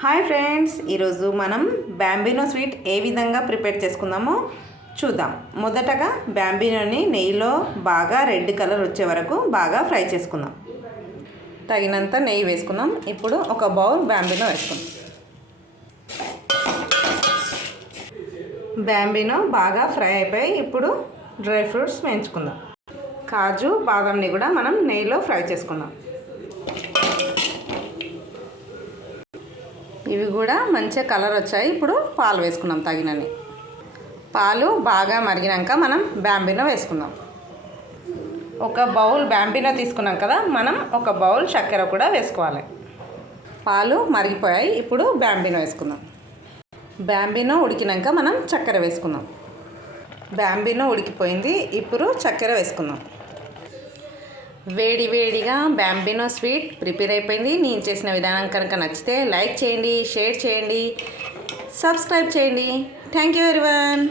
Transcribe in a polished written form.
Hi friends, ఈరోజు మనం Bambino sweet ఏ విధంగా ప్రిపేర్ చేసుకుందామో చూద్దాం. మొదటగా బ్యాంబినోని నెయ్యిలో బాగా రెడ్ కలర్ వచ్చే వరకు బాగా ఫ్రై చేసుకుందాం. తగినంత నెయ్యి వేసుకుందాం. ఇప్పుడు ఒక బౌల్ బ్యాంబినో వేసుకుందాం. బ్యాంబినో బాగా ఫ్రై అయిపోయి ఇప్పుడు డ్రై ఫ్రూట్స్ వేయించుకుందాం. కాజు బాదంని కూడా మనం నెయ్యిలో ఫ్రై చేసుకుందాం. ఇవి కూడా మంచిగా కలర్ వచ్చాయి. ఇప్పుడు పాలు వేసుకుందాం తగినన్ని. పాలు బాగా మరిగినాక మనం బ్యాంబినో వేసుకుందాం. ఒక బౌల్ బ్యాంబినో తీసుకున్నాం కదా, మనం ఒక బౌల్ చక్కెర కూడా వేసుకోవాలి. పాలు మరిగిపోయాయి. ఇప్పుడు బ్యాంబినో వేసుకుందాం. బ్యాంబినో ఉడికినాక మనం చక్కెర వేసుకుందాం. బ్యాంబినో ఉడికిపోయింది. ఇప్పుడు చక్కెర వేసుకుందాం. వేడివేడిగా బ్యాంబినో స్వీట్ ప్రిపేర్ అయిపోయింది. నేను చేసిన విధానం కనుక నచ్చితే లైక్ చేయండి, షేర్ చేయండి, సబ్స్క్రైబ్ చేయండి. Thank you everyone.